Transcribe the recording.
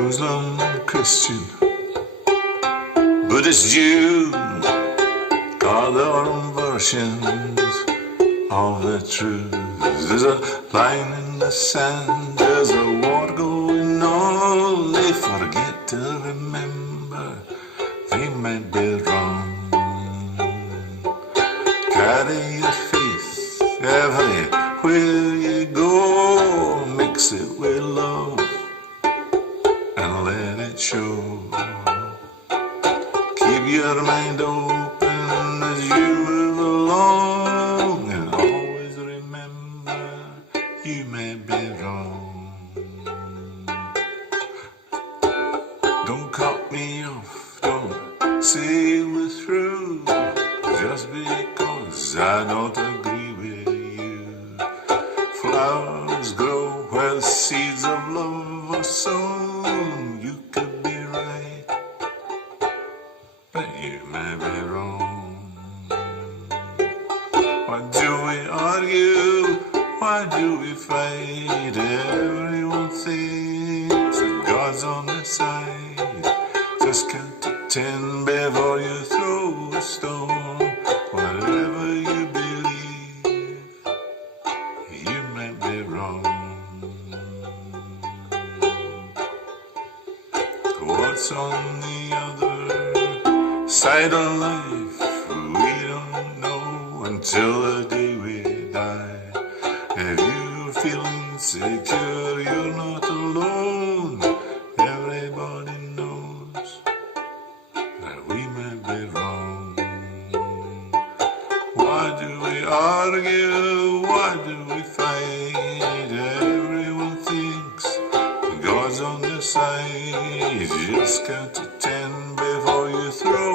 Muslim, Christian, Buddhist, Jew, got their own versions of the truth. There's a line in the sand, there's a war going on. They forget to remember they might be wrong. Carry your faith everywhere you go. Mix it with love and let it show. Keep your mind open as you move along, and always remember you may be wrong. Don't cut me off, don't see me through, just because I don't agree with you. Flowers grow where the seeds of love are sown. You could be right, but you may be wrong. Why do we argue? Why do we fight? Everyone thinks that God's on their side. Just count to 10 before you throw a stone. Whatever you believe, you may be wrong. What's on the other side of life? We don't know until the day we die. If you feel insecure, you're not alone. Everybody knows that we may be wrong. Why do we argue? Why do we fight? Everyone thinks God's on their side. Just count to 10 before you throw